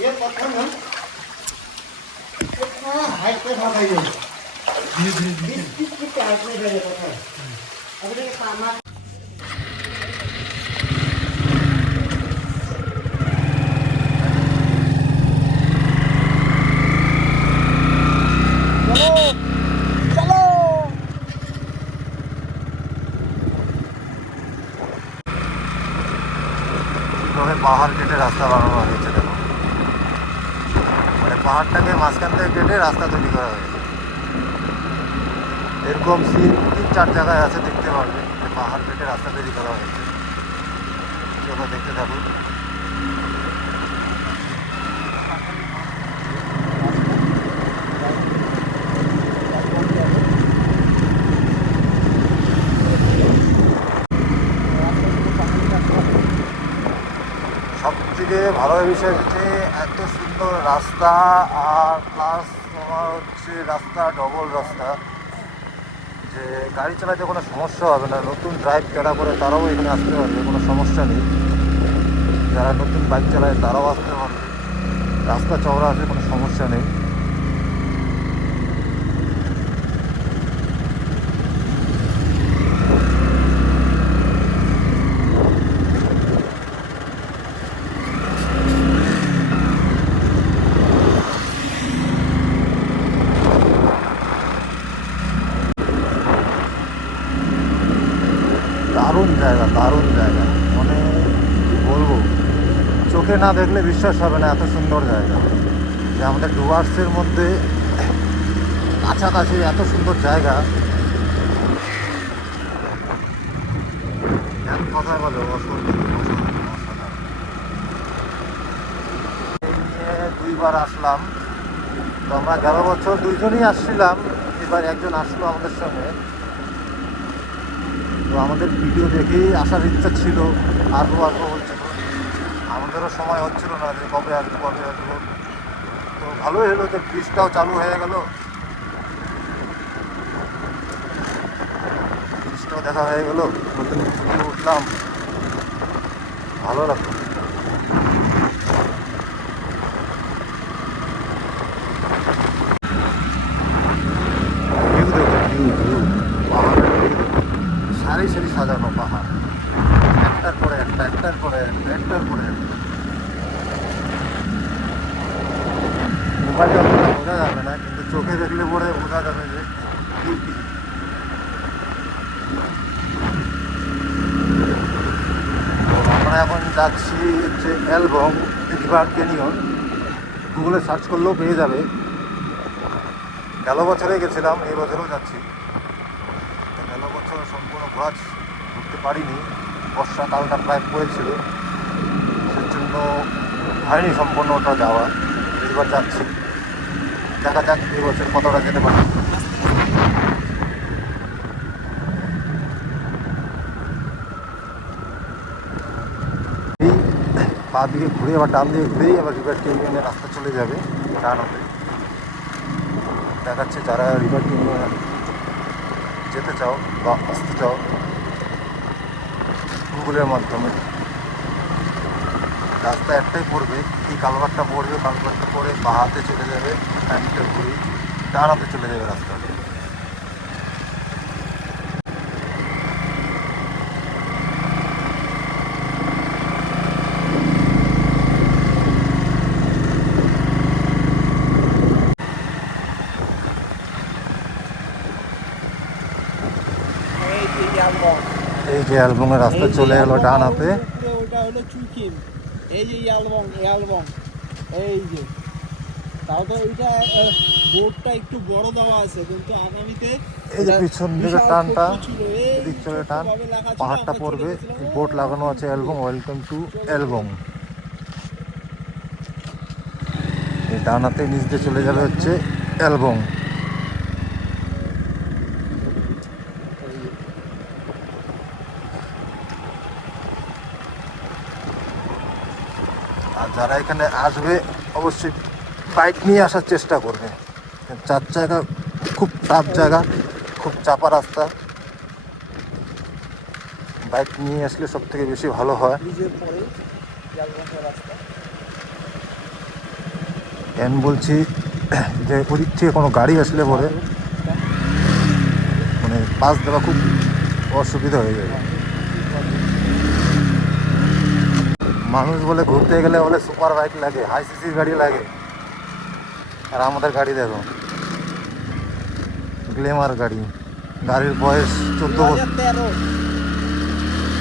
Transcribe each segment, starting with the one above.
ये पत्थर ना कितना हाइट पे था भाई ये 20 फीट के हाइट में है ये पत्थर। अब देखिए सामान পাহাড় কেটে রাস্তা বানানো হয়েছে। দেখো মানে পাহাড়টাকে মাঝখান থেকে কেটে রাস্তা তৈরি করা হয়েছে। এরকম সিন 3-4 জায়গায় আছে, দেখতে পারবে পাহাড় কেটে রাস্তা তৈরি করা হয়েছে। চলো দেখতে থাকুন। সবথেকে ভালো বিষয় হচ্ছে এত সুন্দর রাস্তা, আর প্লাস তোমার হচ্ছে রাস্তা ডবল রাস্তা, যে গাড়ি চালাতে কোনো সমস্যা হবে না। নতুন ড্রাইভ যারা করে তারাও এখানে আসতে পারবে, কোনো সমস্যা নেই। যারা নতুন বাইক চালায় তারাও আসতে পারবে, রাস্তা চওড়া আছে, কোনো সমস্যা নেই। দারুণ জায়গা, দারুণ জায়গা, মানে কি বলবো, চোখে না দেখলে বিশ্বাস হবে না এত সুন্দর জায়গা। যে আমাদের ডুয়ার্সের মধ্যে কাছাকাছি এত সুন্দর জায়গা, কথায় বলে অসুন্দর। এই নিয়ে 2বার আসলাম। তো আমরা গেল বছর 2জনই আসছিলাম, এবার একজন আসলো আমাদের সঙ্গে। তো আমাদের ভিডিও দেখেই আসার ইচ্ছা ছিল, আসবো আসবো বলছিল। আমাদেরও সময় হচ্ছিল না যে কবে আসবো কবে আসবো। তো ভালোই হলো যে ব্রিজটাও চালু হয়ে গেল, ব্রিজটাও দেখা হয়ে গেল, নতুন ভিডিও উঠলাম, ভালো লাগলো। ভিউ দেখো, ভিউ ভিউ পাহাড়ের ভিউ দেখো, সারি সারি সাজানো পাহাড়, একটার পরে একটা, একটার পরে একটা, একটার পরে একটা। মোবাইলে অতটা বোঝা যাবে না, কিন্তু চোখে দেখলে পরে বোঝা যাবে যে কি কি। আমরা এখন যাচ্ছি হচ্ছে অ্যালবং রিভার ক্যানিয়ন। গুগলে সার্চ করলেও পেয়ে যাবে। গেল বছরে গেছিলাম, এই বছরেও যাচ্ছি। তো গেল বছর সম্পূর্ণ ঘুরতে পারিনি, বর্ষাকালটা প্রায় পড়েছিল, সেজন্য হয়নি সম্পূর্ণ ওটা যাওয়া। এবার যাচ্ছি, দেখা যাক এই বছর কতটা যেতে পারি। এই পা দিকে ঘুরে আবার ডান দিকে ঘুরেই আবার রিভার ক্যানিয়নের রাস্তা চলে যাবে ডান হাতে। দেখাচ্ছে যারা রিভার ক্যানিয়নে যেতে চাও বা আসতে চাও গুগলের মাধ্যমে, রাস্তা একটাই পড়বে, এই কালভারটা পড়বে, কালভারটা পরে বা হাতে চলে যাবে, ডানটা ঘুরে ডান হাতে চলে যাবে রাস্তা। এই যে অ্যালবংয়ের রাস্তা চলে এলো ডান হাতে। ওটা হলো চুকিম, এই যে অ্যালবং, অ্যালবং এই যে। তাও তো এইটা বোর্ডটা একটু বড় দেওয়া আছে, কিন্তু আগামীতে এই যে পিছন দিকে টানটা, এদিক চলে টান, পাহাড়টা পড়বে, বোর্ড লাগানো আছে অ্যালবং, ওয়েলকাম টু অ্যালবং। এই ডান হাতে নিচ দিয়ে চলে যাবে হচ্ছে অ্যালবং। আর যারা এখানে আসবে অবশ্যই বাইক নিয়ে আসার চেষ্টা করবে। 4 জায়গা খুব টাফ জায়গা, খুব চাপা রাস্তা, বাইক নিয়ে আসলে সব থেকে বেশি ভালো হয়। কেন বলছি যে ওদিক থেকে কোনো গাড়ি আসলে পরে মানে পাস দেওয়া খুব অসুবিধা হয়ে যাবে। মানুষ বলে ঘুরতে গেলে বলে সুপার বাইক লাগে, হাই সিসির গাড়ি লাগে, আর আমাদের গাড়ি দেখো গ্ল্যামার গাড়ি। গাড়ির বয়স 14 বছর,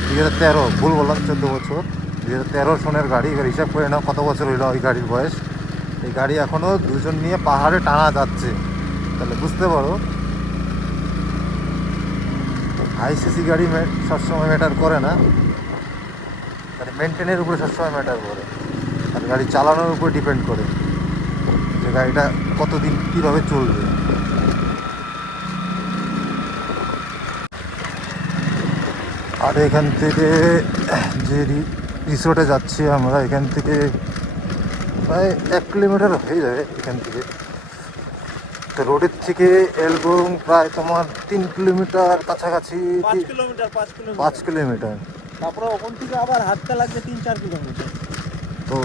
2013, ভুল বললাম 14 বছর, 2013 সনের গাড়ি। এবার হিসাব করে নাও কত বছর হইলো ওই গাড়ির বয়স। এই গাড়ি এখনও দুজন নিয়ে পাহাড়ে টানা যাচ্ছে, তাহলে বুঝতে পারো হাই সিসি গাড়ি সবসময় ম্যাটার করে না, গাড়ি মেনটেনের উপরে সবসময় ম্যাটার করে, আর গাড়ি চালানোর উপর ডিপেন্ড করে যে গাড়িটা কতদিন কীভাবে চলবে। আর এখান থেকে যে রিসোর্টে যাচ্ছি আমরা, এখান থেকে প্রায় 1 কিলোমিটার হয়ে যাবে এখান থেকে। তো রোডের থেকে এলবং প্রায় তোমার 3 কিলোমিটার কাছাকাছি, 5 কিলোমিটার। তারপরে ওখান থেকে আবার হাঁটতে লাগবে 3-4 কিলোমিটার। তো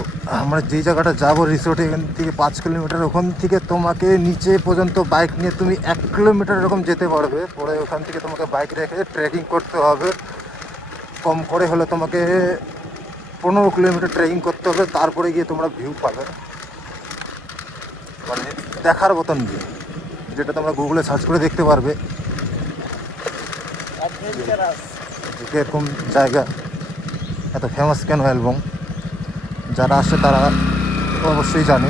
আমরা যেই জায়গাটা যাবো রিসোর্টে, এখান থেকে 5 কিলোমিটার। ওখান থেকে তোমাকে নিচে পর্যন্ত বাইক নিয়ে তুমি 1 কিলোমিটার এরকম যেতে পারবে। পরে ওখান থেকে তোমাকে বাইক রেখে ট্রেকিং করতে হবে, কম করে হলে তোমাকে 15 কিলোমিটার ট্রেকিং করতে হবে। তারপরে গিয়ে তোমরা ভিউ পাবে, মানে দেখার মতন ভিউ, যেটা তোমরা গুগলে সার্চ করে দেখতে পারবে যে এরকম জায়গা এত ফেমাস কেন এলবং। যারা আসে তারা অবশ্যই জানে।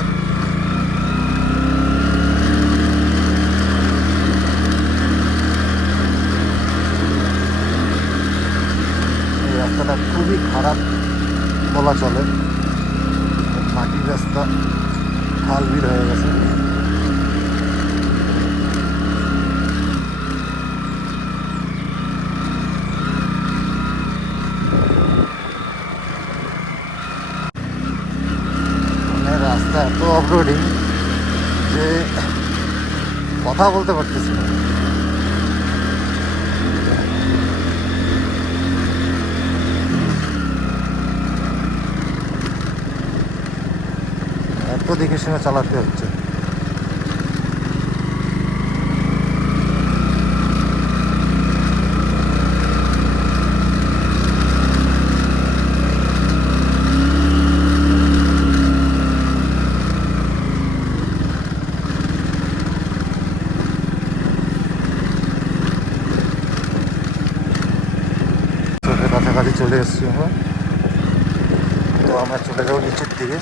এই রাস্তাটা খুবই খারাপ বলা চলে, মাটির রাস্তা, খাল বিল হয়ে গেছে। রাস্তা এত অফরোডিং যে কথা বলতে পারতেছি না। এত দেখে শুনে চালাতে হচ্ছে। কাছাকাছি চলে এসেছি আমরা। তো আমরা চলে যাবো নিচের দিকে।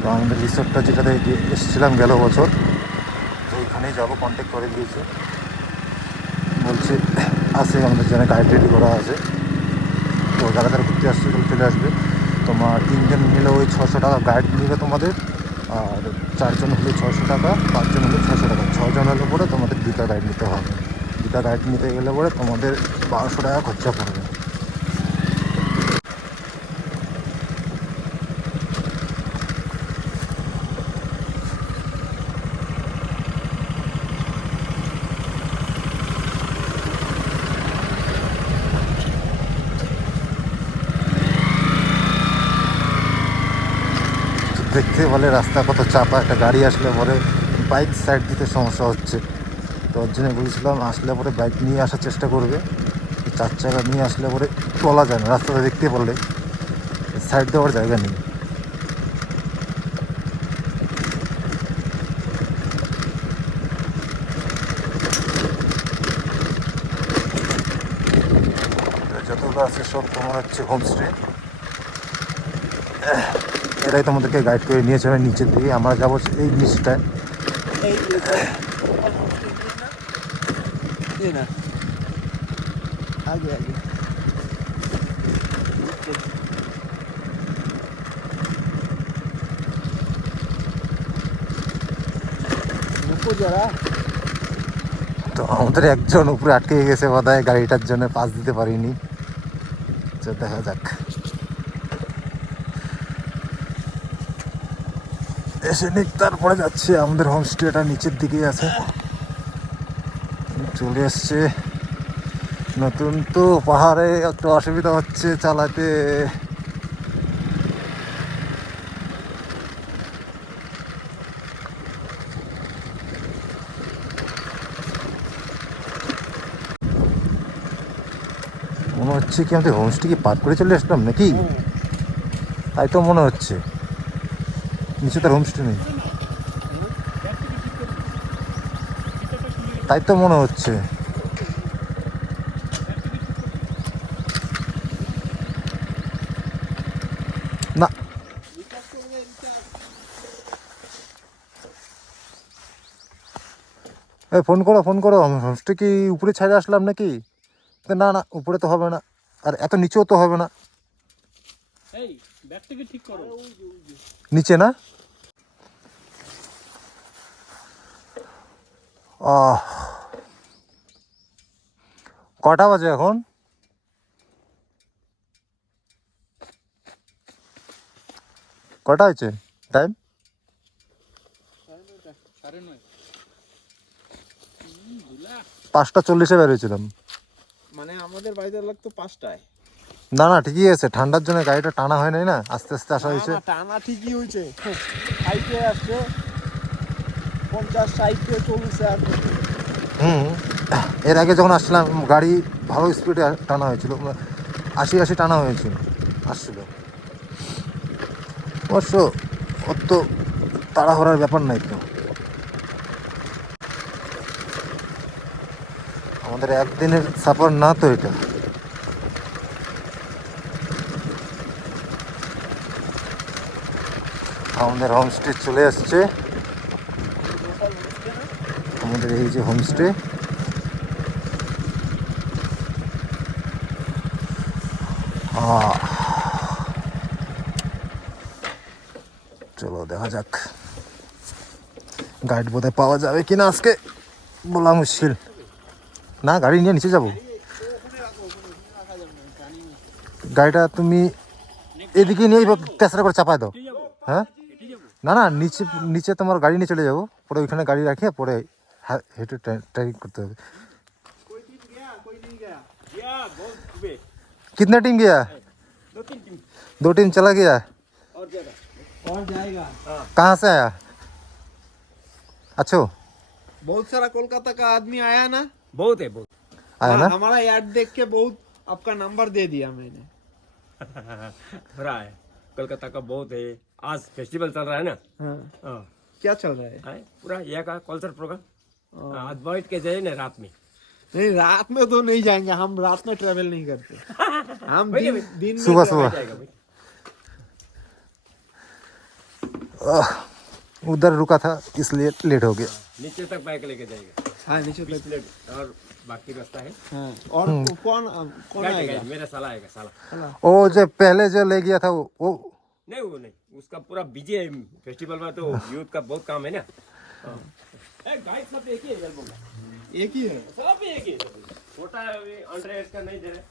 তো আমাদের রিসোর্টটা যেটাতে এসেছিলাম গেল বছর, তো ওইখানেই যাবো, কন্ট্যাক্ট করে দিয়েছে, বলছে আছে আমাদের জন্য গাইড রেডি করা আছে। তো যারা যারা ঘুরতে আসছে চলে আসবে। তোমার 3 জন মিলে ওই 600 টাকা গাইড নেবে তোমাদের, আর 4 জন হলে 600 টাকা, 5 জন হলে 600 টাকা, 6 জন হলে পরে তোমাদের 2টা গাইড নিতে হবে। 2টা গাইড নিতে গেলে পরে তোমাদের 1200 টাকা খরচা পড়বে। দেখতে বলে রাস্তা কত চাপা, একটা গাড়ি আসলে পরে বাইক সাইড দিতে সমস্যা হচ্ছে। তো ওর জন্য বলেছিলাম আসলে পরে বাইক নিয়ে আসার চেষ্টা করবে, 4 চাকা নিয়ে আসলে পরে বলা যায় না, রাস্তাটা দেখতে পারলে সাইড দেওয়ার জায়গা নেই। যতগুলো আছে সব তোমার হচ্ছে হোমস্টে, এরাই তোমাদেরকে গাইড করে নিয়েছে নিচের দিকে। আমরা যাবো এই নিচটায়। আগে আগে তো আমাদের একজন উপরে আটকে গেছে বোধহয়, গাড়িটার জন্য পাস দিতে পারিনি। তো দেখা যাক, এসে নিক তারপরে যাচ্ছে। আমাদের হোমস্টেটা নিচের দিকেই আছে, চলে এসছে। নতুন তো পাহাড়ে একটু অসুবিধা হচ্ছে চালাতে। মনে হচ্ছে কি আমাদের হোমস্টে কি পার করে চলে আসলাম নাকি? তাই তো মনে হচ্ছে। নিচে তার হোমস্টে নেই, তাই তো মনে হচ্ছে। না, এই ফোন করো ফোন করো, হোমস্টে কি উপরে ছাড়ে আসলাম নাকি? না না, উপরে তো হবে না, আর এত নিচেও তো হবে না। এই ব্যাগটাকে ঠিক করো। নিচে না? কটা বাজে এখন? কটা হয়েছে টাইম? 5:40 বেরোয়েছিলাম। মানে আমাদের বাড়িতে লাগতো 5টায়। না না, ঠিকই আছে, ঠান্ডার জন্য গাড়িটা টানা হয় নাই না, আস্তে আস্তে আসা হয়েছে। টানা ঠিকই হয়েছে, হাইটে আসছে 50-60 চলছে। আর এর আগে যখন আসলাম গাড়ি ভালো স্পিডে টানা হয়েছিল, 80 টানা হয়েছিল আসছিল। অবশ্য অত তাড়াহুড়ার ব্যাপার নাই তো, আমাদের একদিনের সাফার না তো এটা। আমাদের হোমস্টে চলে আসছে, আমাদের এই যে হোমস্টে। চলো দেখা যাক গাইড বোধহয় পাওয়া যাবে কিনা আজকে, বলা মুশকিল। না, গাড়ি নিয়ে নিচে যাবো। গাড়িটা তুমি এদিকে নিয়ে তেসরা করে চাপায় দাও। হ্যাঁ, না না, নিচে নিচে তোমার গাড়ি নিয়ে চলে যাবো, পরে ওইখানে গাড়ি রাখিয়ে পরে হেঁটে ট্রেকিং করতে হবে। कितना टीम गया? 2-3 टीम 2 टीम चला गया। और ज्यादा और जाएगा। कहाँ से आया? अच्छा, बहुत सारा कोलकाता का आदमी आया ना, बहुत है बहुत आया ना? हमारा ऐड देख के बहुत आपका नंबर दे दिया मैंने। रहा है कोलकाता का बहुत है। आज फेस्टिवल चल रहा है ना। हाँ। हाँ, क्या चल रहा है? पूरा यहाँ का कल्चर प्रोग्राम। आज बैठ के जाए ना रात में। नहीं, रात में तो नहीं जाएंगे, हम रात में ट्रेवल नहीं करते। हम दिन में सुबह travel सुबह जाएगा भाई। उधर रुका था इसलिए लेट हो गया। नीचे तक बाइक लेके जाएगा। हाँ, नीचे तक। प्लेट और बाकी रास्ता है। हाँ। और कौन कौन गाइड आएगा? गाइड मेरा साला आएगा साला। वो जो पहले जो ले गया था वो नहीं वो नहीं, उसका पूरा बिजी है फेस्टिवल में, तो यूथ का बहुत काम है ना। गाइड सब एक ही है एल्बम का। एक ही है। सब एक ही है। छोटा अंडर एज का नहीं दे रहे।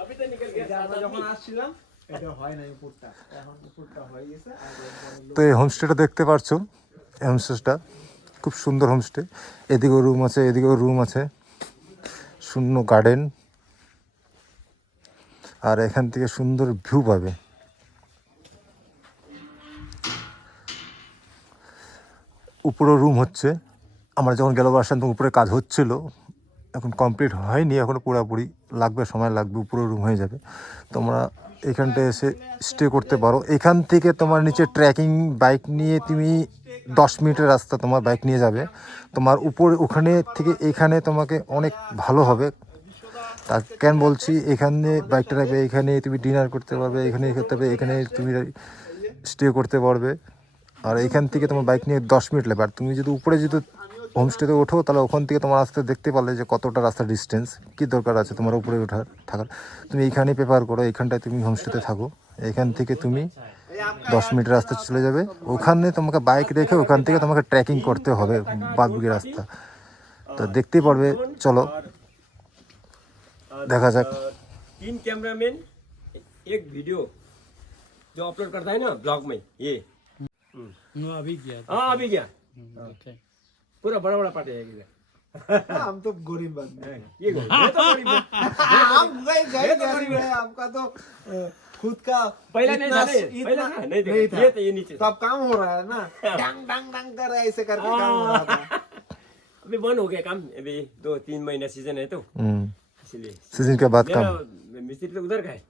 अभी तो निकल गया। আমরা যখন আসছিলাম এটা হয় না উপরটা, এখন উপরটা হয়ে গেছে। আর এরপরে তো এই হোমস্টেটা দেখতে পাচ্ছ, এই হোমস্টেটা খুব সুন্দর হোমস্টে। এদিকেও রুম আছে, এদিকেও রুম আছে, শূন্য গার্ডেন, আর এখান থেকে সুন্দর ভিউ পাবে। উপরেও রুম হচ্ছে, আমরা যখন গেল আসলাম তখন উপরে কাজ হচ্ছিল, এখন কমপ্লিট হয়নি, এখনও পুরোপুরি লাগবে, সময় লাগবে, উপরে রুম হয়ে যাবে। তোমরা এখানটা এসে স্টে করতে পারো। এখান থেকে তোমার নিচে ট্রেকিং বাইক নিয়ে তুমি 10 মিনিটের রাস্তা তোমার বাইক নিয়ে যাবে, তোমার উপরে ওখানে থেকে এখানে তোমাকে অনেক ভালো হবে। তা কেন বলছি, এখানে বাইকটা রাখবে, এখানে তুমি ডিনার করতে পারবে, এখানে করতে পারবে, এখানে তুমি স্টে করতে পারবে। আর এখান থেকে তোমার বাইক নিয়ে 10 মিনিট লাগবে। আর তুমি যদি উপরে যদি হোমস্টেতে ওঠো তাহলে ওখান থেকে তোমার রাস্তা দেখতে পারলে যে কতটা রাস্তা ডিস্টেন্স, কী দরকার আছে তোমার উপরে ওঠার থাকার। তুমি এইখানেই প্রেফার করো, এইখানটায় তুমি হোমস্টেতে থাকো, এখান থেকে তুমি 10 মিনিটের রাস্তা চলে যাবে, ওখানে তোমাকে বাইক রেখে ওখান থেকে তোমাকে ট্রেকিং করতে হবে বাদবাকি রাস্তা। তো দেখতেই পারবে, চলো দেখা যাক। 3 कैमरामैन एक वीडियो जो अपलोड करता है ना ब्लॉग में, ये अभी गया। हाँ अभी गया। पूरा बड़ा बड़ा पार्टी है इधर। हम तो गरीब आदमी हैं। ये मैं तो गरीब हूँ। हम गए गरीब है, आपका तो खुद का पहला नहीं था, पहला नहीं देखा, ये तो ये नीचे तो अब काम हो रहा है ना, डंग डंग डंग कर रहा है, ऐसे करके काम हो रहा था। अभी बंद हो गया काम, अभी 2-3 महीना सीजन है तो इसलिए सीजन के बाद मेरा काम। मिस्त्री तो उधर का है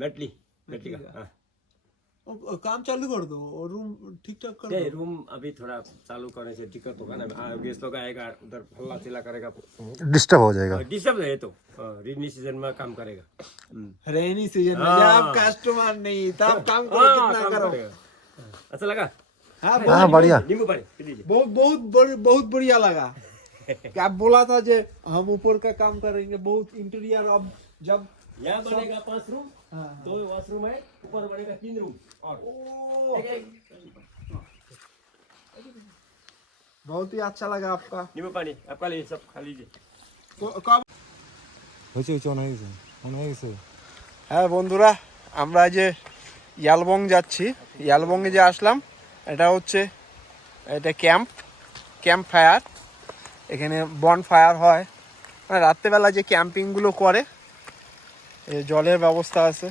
मेटली मेटली का हाँ काम चालू कर दो और रूम ठीक ठाक कर नहीं दो। रूम अभी थोड़ा चालू करने से दिक्कत होगा ना गेस्ट लोग आएगा उधर हल्ला चिल्ला करेगा डिस्टर्ब हो जाएगा। डिस्टर्ब है तो रेनी सीजन में काम करेगा रेनी सीजन में हाँ। जब कस्टमर नहीं तब काम करो हाँ, कितना काम करो। करेगा। अच्छा लगा हाँ हाँ बढ़िया। नींबू पानी पी लीजिए बहुत बढ़िया लगा। क्या बोला था जे हम ऊपर का काम करेंगे बहुत इंटीरियर अब जब यहाँ बनेगा 5 रूम हाँ। 2 वॉशरूम है ऊपर बनेगा 3 रूम और बहुत ही अच्छा लगा आपका। नींबू पानी आपका लिए सब खा लीजिए कब হয়েছে হয়েছে অনেক হয়ে গেছে। হ্যাঁ বন্ধুরা আমরা যে ইয়ালবং যাচ্ছি, ইয়ালবংয়ে যে আসলাম এটা হচ্ছে এটা ক্যাম্প ফায়ার। এখানে বন ফায়ার হয়, মানে রাত্রেবেলা যে ক্যাম্পিংগুলো করে এই জলের ব্যবস্থা আছে।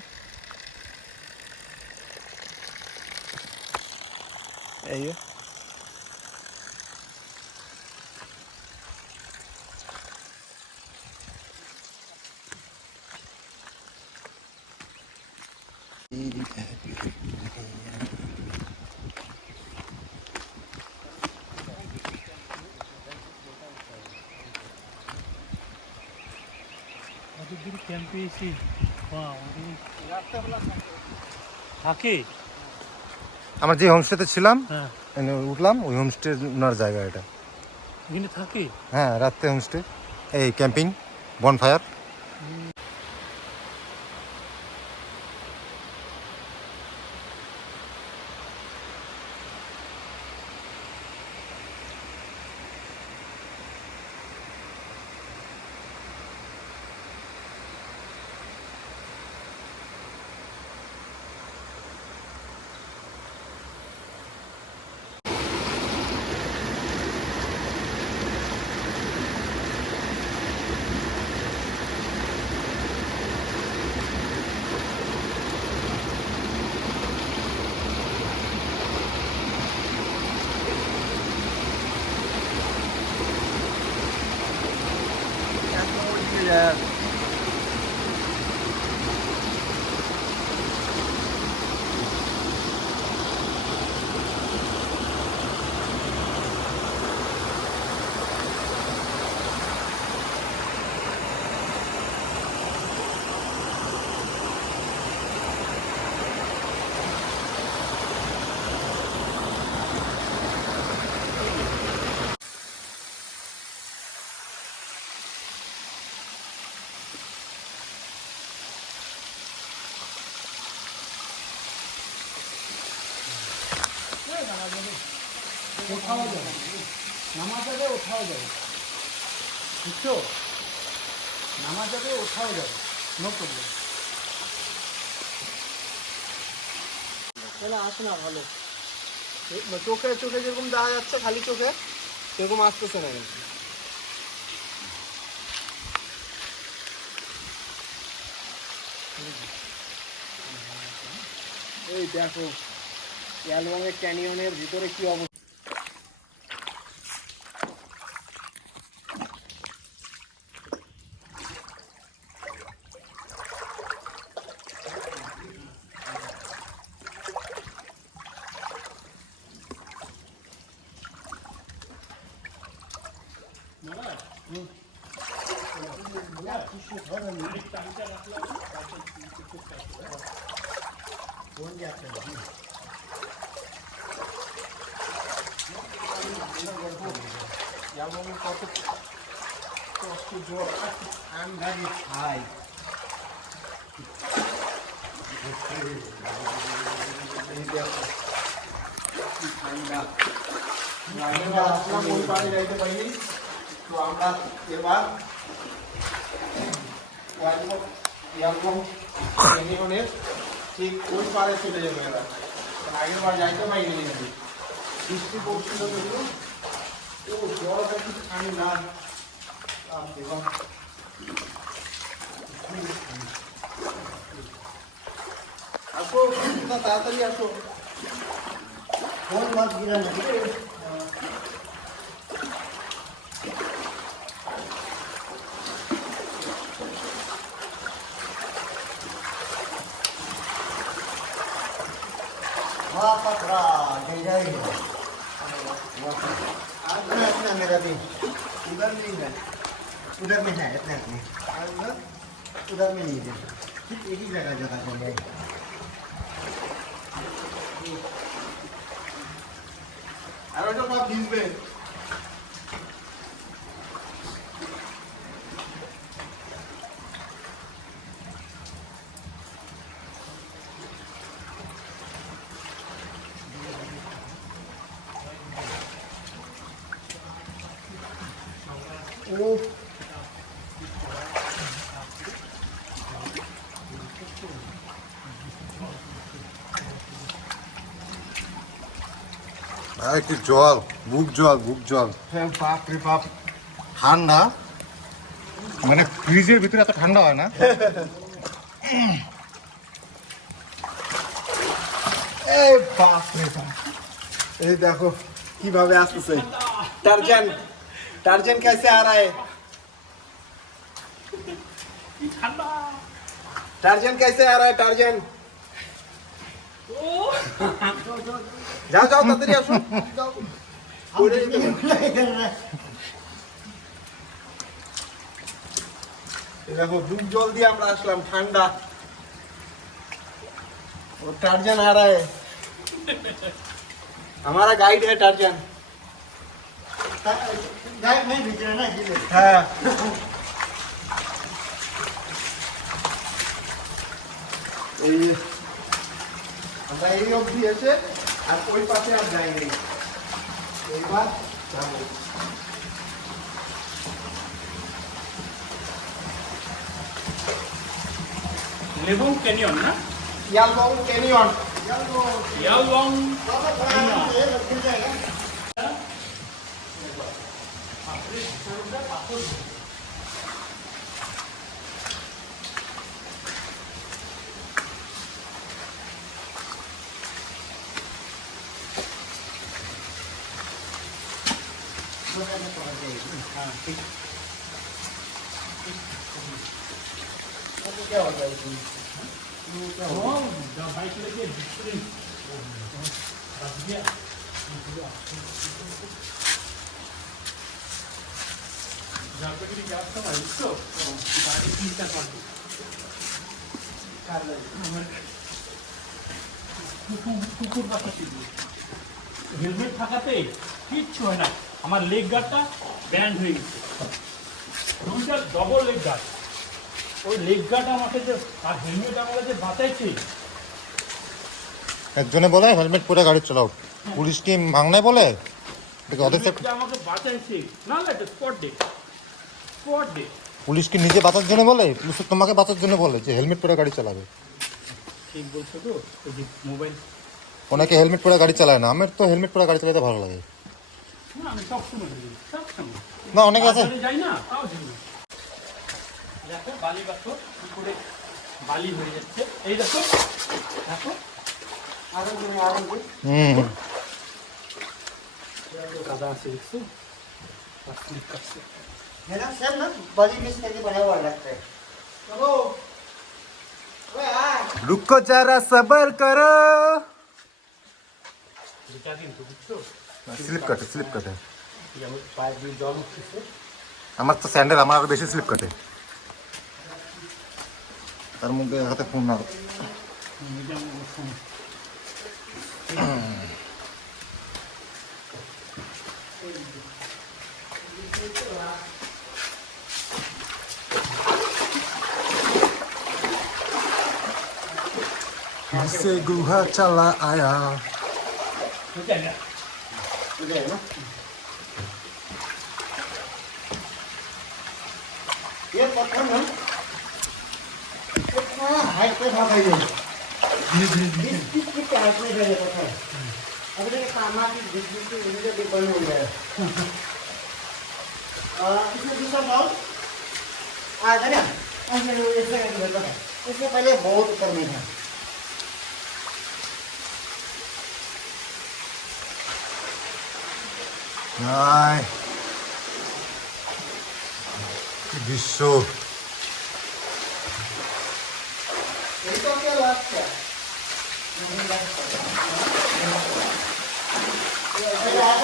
এই যে ক্যাম্পে এসে থাকে। আমরা যে হোমস্টেতে ছিলাম হ্যাঁ এখানে উঠলাম, ওই হোমস্টে ওনার জায়গা এটা। এখানে থাকে। হ্যাঁ রাত্রে হোমস্টে, এই ক্যাম্পিং বনফায়ার। ওঠাও যাবে, নামা যাবে ওঠাও যাবে, বুঝছো? নামা যাবে ওঠাও যাবে, নো প্রবলেম। তাহলে আসে না ভালো, চোখে চোখে যেরকম দেখা যাচ্ছে খালি চোখে সেরকম আসতেছে না কিন্তু। এই দেখো অ্যালবামের ক্যানিয়নের ভিতরে কি অবস্থা। আসলাম ওই পারে যাইতে পারিনি, তো আমরা এবার ক্যানিয়নের ঠিক ওই পারে চলে যাবে। এরা আগের বার যাইতে পারিনি, বৃষ্টি পড়ছিল দেখুন, ও জলটা কি ঠান্ডা, আসো তাড়াতাড়ি আসো। फोन मत गिराना ठीक है। हवा पकड़ा जय जय इतना मेरा भी उधर नहीं है उधर में है इतना में उधर में नहीं है ठीक एक ही जगह जगह चल जाए আরো তো সব ভিজবে আর একটু জল, বুক জল, বুক জল। বাপ রে বাপ ঠান্ডা, মানে ফ্রিজের ভিতরে এত ঠান্ডা হয় না। এই বাপ রে বাপ এই দেখো কিভাবে আসতেছে টারজান টারজান कैसे आ रहा है टार्जन कैसे आ रहा है टार्जन যাও যাও তাড়াতাড়ি আসো যাও পড়ে যেতে এই দেখো বুক জল দিয়ে আমরা আসলাম ঠান্ডা वो टार्जन आ रहा है हमारा गाइड है टार्जन गाइड नहीं भेज रहा ना इसलिए हाँ এই আমরা এই অবধি এসে আর ওই পাশে আর যাইনি এইবার যাবো লেবুং ক্যানিয়ন না ইয়ালবং ক্যানিয়ন ইয়ালবং खुल जाएगा क्या होता है इसमें বাইক লেগে ডিস্ট্রিক্ট জলপাইগুড়ি যাওয়ার সময় বুঝছো গাড়ি চিন্তা করবে কুকুর বাসা ছিল হেলমেট থাকাতে কিচ্ছু হয় না আমার লেগ গার্ডটা ব্যান্ড হয়ে গেছে দুইটা ডবল লেগ গার্ড ওই লেগ গার্ড আমাকে যে আর হেলমেট আমাকে যে বাঁচাইছে একজনে বলে হেলমেট পরে গাড়ি চালাও, পুলিশ কি ভাঙনায় বলে? ওদের হেলমেটটা আমাকে বাঁচাইছে না লাগে স্পট ডে পুলিশ কি নিজে বাঁচার জন্য বলে? পুলিশ তো তোমাকে বাঁচার জন্য বলে যে হেলমেট পরে গাড়ি চালাবে। ঠিক বলছো তো ওই যে মোবাইল ওনাকে হেলমেট পরে গাড়ি চালায় না, আমার তো হেলমেট পরে গাড়ি চালাতে ভালো লাগে। না আমি সবসময় না অনেকে আছে যাই না তাও জন্য দেখো বালি পাথর কি করে বালি হয়ে যাচ্ছে এই দেখো দেখো কাদা আছে দেখছো मेरा सब ना बॉडी मिक्स करके बना हुआ लगता है चलो ओए आ রুকো যারা সবর করো। এটা কিন্তু বুঝছো স্লিপ কাটে, স্লিপ কাটে। এই আমার পায়ে দিয়ে জল উঠতেছে আমার তো স্যান্ডেল, আমার আরো বেশি স্লিপ কাটে। তার মধ্যে হাতে ফোন না। এটা আমার সমস্যা से गुहा चला आया। ठीक है ना ये पत्थर ना कितना हाइट पे था भाई धीरे धीरे हाइट में गए पत्थर अभी देखिए कामा की बिजली की वजह से बंद हो गया इसमें दूसरा बॉल आ गया इससे पहले बहुत ऊपर में था নাই কি দৃশ্য! এইটা কে লাগছে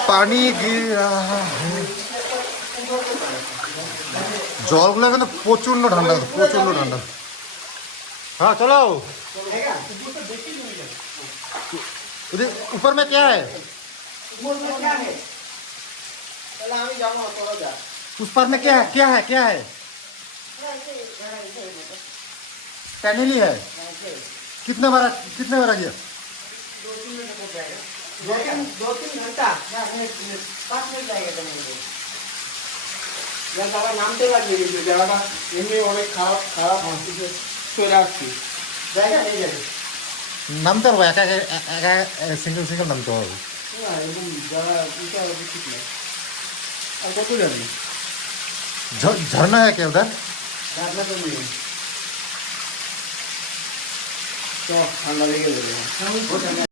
পানি गिर रहा है জলগুলো কিন্তু প্রচন্ড ঠান্ডা, প্রচন্ড ঠান্ডা। হ্যাঁ চলো। उधर ऊपर में क्या है? ऊपर में क्या है? चला আমি যাবো, তোরা যা। उस पर में क्या है? क्या है? क्या है? कैनेली है। कितने बार गया? 2-3 घंटा, 5 मिनट लगेगा तुम्हें। यार बाबा नामते লাগিয়ে দিয়েছে, জায়গাটা এমনি অনেক খারাপ চলে আসছে। জায়গা নেই যাবে নামতে পারবো একা একা, সিঙ্গেল নামতে পারবো না, এরকম জায়গা এটা ঠিক না। আর কত যাবি? झरना है क्या उधर? ঝাড়না তো নেই। তো ঠান্ডা লেগে যাবে।